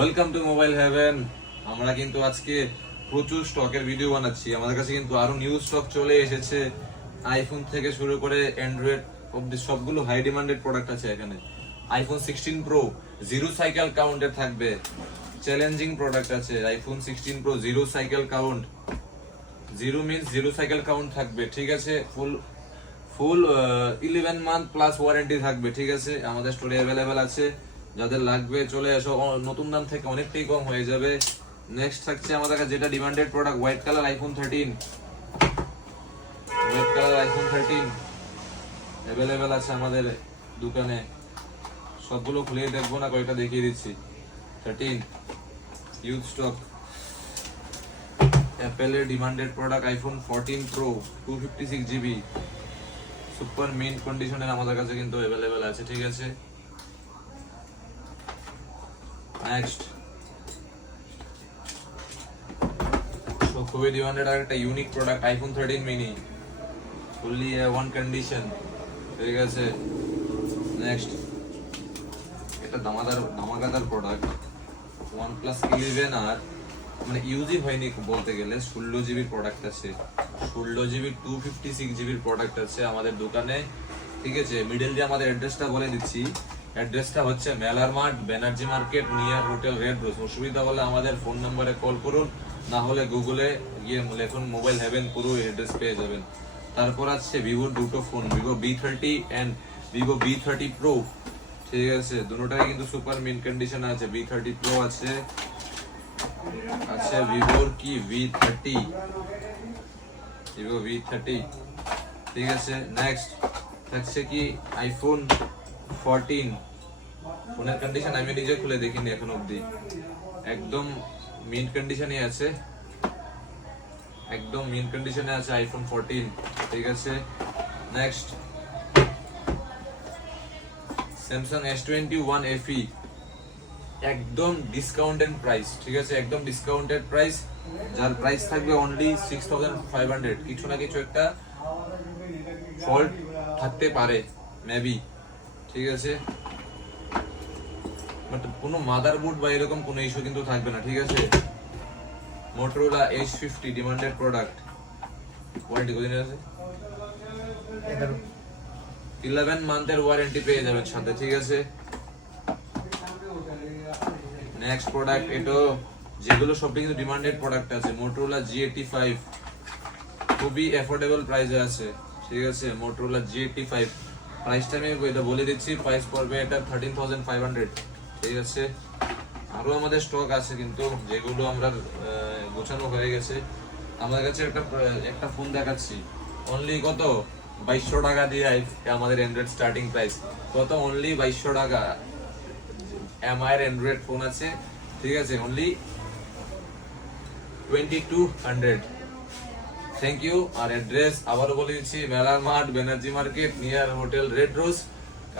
Welcome to mobile haven. আমরা কিন্তু আজকে প্রচুর স্টকের ভিডিও বানাচ্ছি। আমাদের কাছে কিন্তু আরো নিউ স্টক চলে এসেছে। আইফোন থেকে শুরু করে অ্যান্ড্রয়েড অব্দি সবগুলো হাই ডিমান্ডেড প্রোডাক্ট আছে এখানে। আইফোন 16 প্রো জিরো সাইকেল কাউন্টে থাকবে, চ্যালেঞ্জিং প্রোডাক্ট আছে। IPhone 16 pro zero cycle count, zero means zero cycle count থাকবে, ঠিক আছে। ফুল ফুল 11 মান্থ প্লাস ওয়ারেন্টি থাকবে, ঠিক আছে। আমাদের স্টোরে অ্যাভেলেবেল আছে, যাদের লাগবে চলে আসো। নতুন দাম থেকে অনেকটাই কম হয়ে যাবে। নেক্সট থাকছে আমাদের কাছে যেটা demanded product, white colour iPhone 13। White colour iPhone 13 available আছে আমাদের দোকানে। সবগুলো খুলে দেখবো না, কয়টা দেখিয়ে দিচ্ছি। 13 ইউজ স্টক। অ্যাপেলের demanded product iPhone 14 pro 256 GB super mint কন্ডিশনের আমাদের কাছে কিন্তু অ্যাভেলেবেল আছে, ঠিক আছে। নেক্সট খুবই ডিমান্ডেড আর একটা unique product iPhone 13 mini, fully one condition, ঠিক আছে। নেক্সট এটা ধামাকাদার প্রোডাক্ট OnePlus 11 আর মানে ইউজই হয়নি বলতে গেলে। 16 জিবির প্রোডাক্ট আছে, 16 জিবি 256 জিবির প্রোডাক্ট আছে আমাদের দোকানে, ঠিক আছে। মিডল দিয়ে আমাদের অ্যাড্রেসটা বলে দিচ্ছি। অ্যাড্রেসটা হচ্ছে মেলার মাঠ, Banerjee market, near hotel red রোজ। অসুবিধা হলে আমাদের ফোন নম্বরে কল করুন, না হলে গুগলে গিয়ে লেখুন মোবাইল হেভেন, পুরো অ্যাড্রেস পেয়ে যাবেন। তারপর আছে ভিভোর দুটো phone, Vivo V30 and Vivo V30 pro, ঠিক আছে। দুটোটাই কিন্তু সুপার মিন্ট কন্ডিশন আছে। V30 প্রো আছে, ভিভোর কি V30, ভিভো V30, ঠিক আছে। নেক্সট থাকছে কি আইফোন 14। ফোনের কন্ডিশন আমি নিজে খুলে দেখিনি এখন অবধি, একদম মিন্ট কন্ডিশনে আছে, একদম মিন্ট কন্ডিশনে আছে আইফোন 14, ঠিক আছে। নেক্সট স্যামসাং S21 FE, একদম ডিসকাউন্টেড প্রাইস, ঠিক আছে। একদম ডিসকাউন্টেড প্রাইস, যার প্রাইস থাকবে অনলি 6500। কিছু না কিছু একটা ফল্ট থাকতে পারে মেবি, ঠিক আছে। বাট কোনো মাদারবোর্ড বা এরকম কোনো ইস্যু কিন্তু থাকবে না, ঠিক আছে। Motorola H50 demanded product, warranty কতদিন আছে? 11 মান্থের ওয়ারেন্টি পেয়ে যাবেন সাথে, ঠিক আছে। নেক্সট প্রোডাক্ট, এটা যেগুলো সব কিন্তু ডিমান্ডেড প্রোডাক্ট আছে। Motorola G85 খুবই অ্যাফোর্ডেবল প্রাইসে আছে, ঠিক আছে। Motorola G85 প্রাইসটা আমি এটা বলে দিচ্ছি, প্রাইস পড়বে এটা 13500, ঠিক আছে। আরো আমাদের স্টক আছে কিন্তু যেগুলো আমরা গোছানো হয়ে গেছে। আমাদের কাছে একটা ফোন দেখাচ্ছি, অনলি কত 2200 টাকা দিয়ে আমাদের অ্যান্ড্রয়েড স্টার্টিং প্রাইস কত, অনলি 2200 টাকা। MI এর অ্যান্ড্রয়েড ফোন আছে, ঠিক আছে, অনলি 2200। Thank you. আর অ্যাড্রেস আবারও বলে দিচ্ছি, মেলার মাঠ, Banerjee market, near hotel red rose.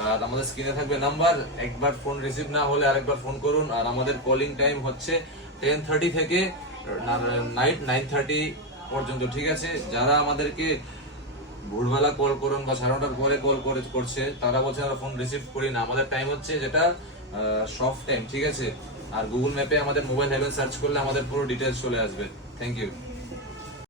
আর আমাদের স্ক্রিনে থাকবে নাম্বার, একবার ফোন রিসিভ না হলে আরেকবার ফোন করুন। আর আমাদের কলিং টাইম হচ্ছে 10:30 থেকে নাইট 9:30 পর্যন্ত, ঠিক আছে। যারা আমাদেরকে ভোরবেলা কল করুন বা 9:30 পরে কল করছে, তারা বলছে আমরা ফোন রিসিভ করি না। আমাদের টাইম হচ্ছে যেটা সফট টাইম, ঠিক আছে। আর গুগল ম্যাপে আমাদের মোবাইল হেভেন সার্চ করলে আমাদের পুরো ডিটেলস চলে আসবে। Thank you.